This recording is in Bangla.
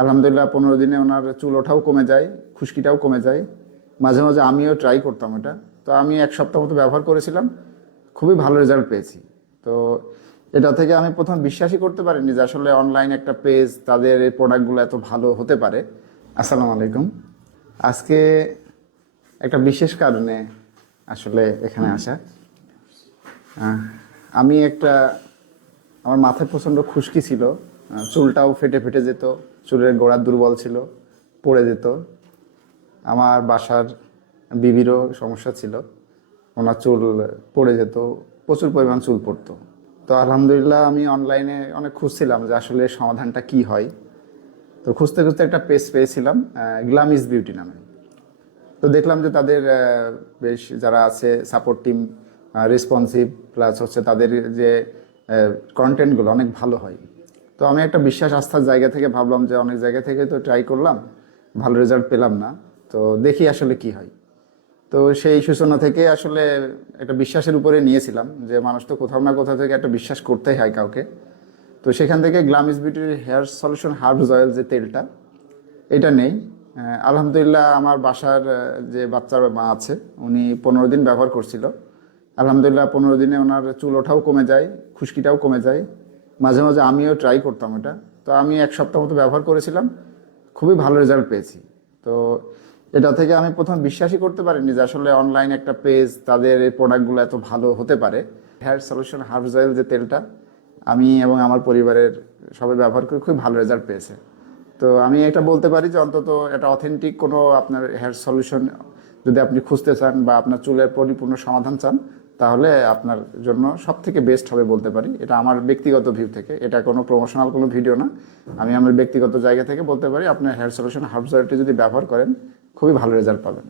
আলহামদুলিল্লাহ 15 দিনে ওনার চুল ওঠাও কমে যায়, খুশকিটাও কমে যায়। মাঝে মাঝে আমিও ট্রাই করতাম এটা। তো আমি 1 সপ্তাহ মতো ব্যবহার করেছিলাম, খুবই ভালো রেজাল্ট পেয়েছি। তো এটা থেকে আমি প্রথম বিশ্বাসই করতে পারিনি যে আসলে অনলাইন একটা পেজ তাদের এই প্রোডাক্টগুলো এত ভালো হতে পারে। আসসালামু আলাইকুম। আজকে একটা বিশেষ কারণে আসলে এখানে আসা। আহ, আমি আমার মাথায় প্রচণ্ড খুশকি ছিল, চুলটাও ফেটে ফেটে যেত, চুলের গোড়া দুর্বল ছিল, পড়ে যেত। আমার বাসার বিবিরও সমস্যা ছিল, ওনার চুল পড়ে যেত, প্রচুর পরিমাণ চুল পড়তো। তো আলহামদুলিল্লাহ আমি অনলাইনে অনেক খুঁজছিলাম যে আসলে সমাধানটা কি হয়। তো খুঁজতে খুঁজতে একটা পেজ পেয়েছিলাম, গ্ল্যামিস বিউটি নামে। তো দেখলাম যে তাদের বেশ যারা আছে সাপোর্ট টিম রেসপন্সিভ, প্লাস হচ্ছে তাদের যে কন্টেন্টগুলো অনেক ভালো হয়। তো আমি একটা বিশ্বাস আস্থার জায়গা থেকে ভাবলাম যে অনেক জায়গা থেকে তো ট্রাই করলাম, ভালো রেজাল্ট পেলাম না, তো দেখি আসলে কি হয়। তো সেই সূচনা থেকে আসলে একটা বিশ্বাসের উপরে নিয়েছিলাম যে মানুষ তো কোথাও না কোথাও থেকে একটা বিশ্বাস করতেই হয় কাউকে। তো সেখান থেকে গ্ল্যামিস বিউটির হেয়ার সলিউশন হার্বস অয়েল যে তেলটা, এটা নেই। আলহামদুলিল্লাহ আমার বাসার যে বাচ্চার মা আছে, উনি 15 দিন ব্যবহার করছিল। আলহামদুলিল্লাহ 15 দিনে ওনার চুল ওঠাও কমে যায়, খুশকিটাও কমে যায়। মাঝে মাঝে আমিও ট্রাই করতাম এটা। তো আমি 1 সপ্তাহ মতো ব্যবহার করেছিলাম, খুবই ভালো রেজাল্ট পেয়েছি। তো এটা থেকে আমি প্রথম বিশ্বাসই করতে পারিনি যে আসলে অনলাইন একটা পেজ তাদের এই প্রোডাক্টগুলো এত ভালো হতে পারে। হেয়ার সলিউশন হার্বস অয়েল যে তেলটা, আমি এবং আমার পরিবারের সবাই ব্যবহার করে খুব ভালো রেজাল্ট পেয়েছে। তো আমি এটা বলতে পারি যে অন্তত এটা অথেন্টিক কোনো আপনার হেয়ার সলিউশন যদি আপনি খুঁজতে চান বা আপনার চুলের পরিপূর্ণ সমাধান চান, তাহলে আপনার জন্য সব থেকে বেস্ট হবে বলতে পারি। এটা আমার ব্যক্তিগত ভিউ থেকে, এটা কোনো প্রমোশনাল কোনো ভিডিও না। আমি আমার ব্যক্তিগত জায়গা থেকে বলতে পারি আপনার হেয়ার সলিউশন হার্বস অয়েলটি যদি ব্যবহার করেন, খুবই ভালো রেজাল্ট পাবেন।